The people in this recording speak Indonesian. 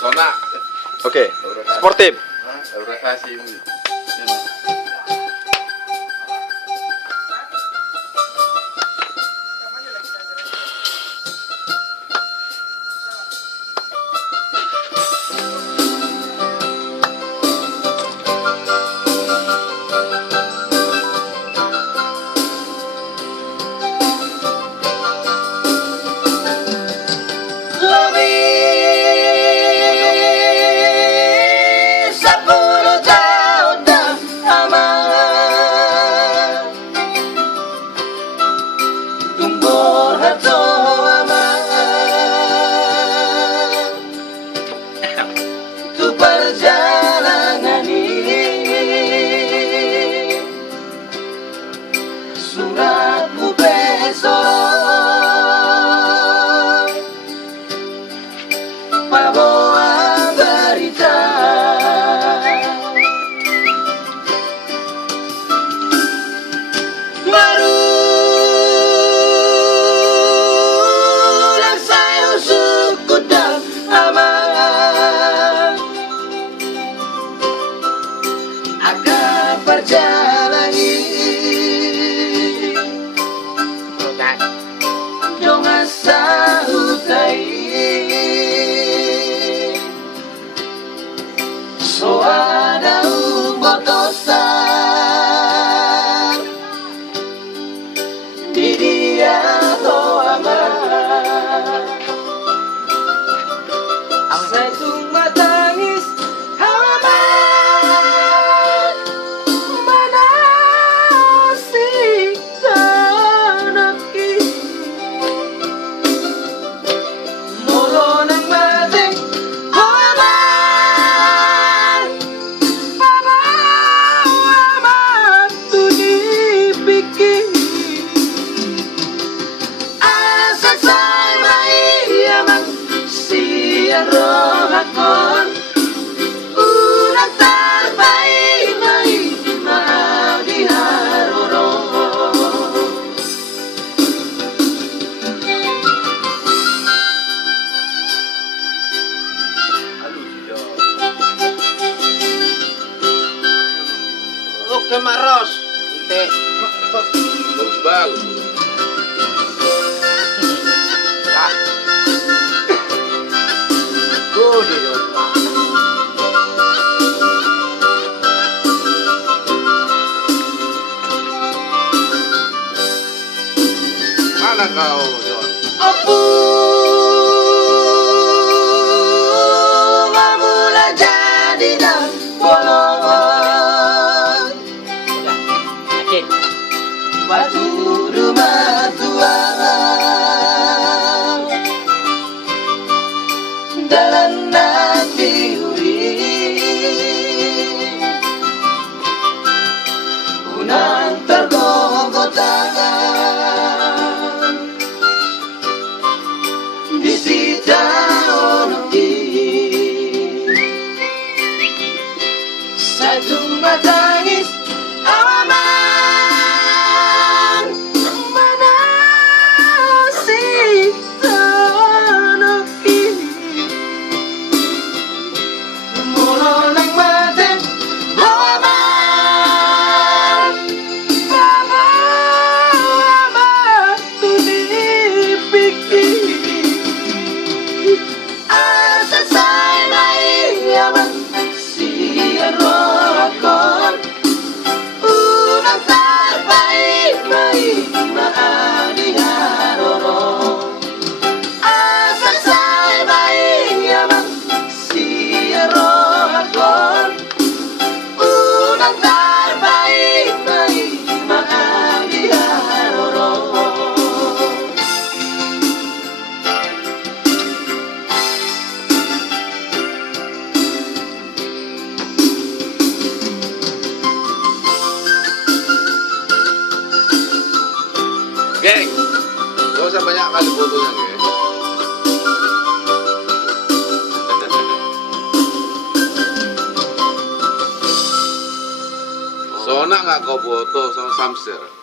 Sona. Oke. Sportif. Eurasasi. Perjalanan ini suratmu besok membawa berita baru saya suku dan aman akan perjalani dong asa hutai so ada botosan di dia aman saya cuma tangis halaman mana si tanaki molo nang mati halaman mama amat tu dipikir asa saya mai aman sian rohakon unang terbaik mai maaf di haroro oke maros teh Bagus. gede dong Mana kau, John? Apu mula jadi dah bolong batu rumah tua dalam nanti huri unang tergogotan disita onoti satu matangis aman mana si tanaki molo nang mati aman mama amat tu dipikir asa saya mai aman sian rohakon unang terbaik mai maaf di haroro asa saya mai aman sian rohakon unang terbaik mai maaf di haroro Geng, gak usah banyak kali fotonya, geng. Sona nggak kau foto sama Samsir?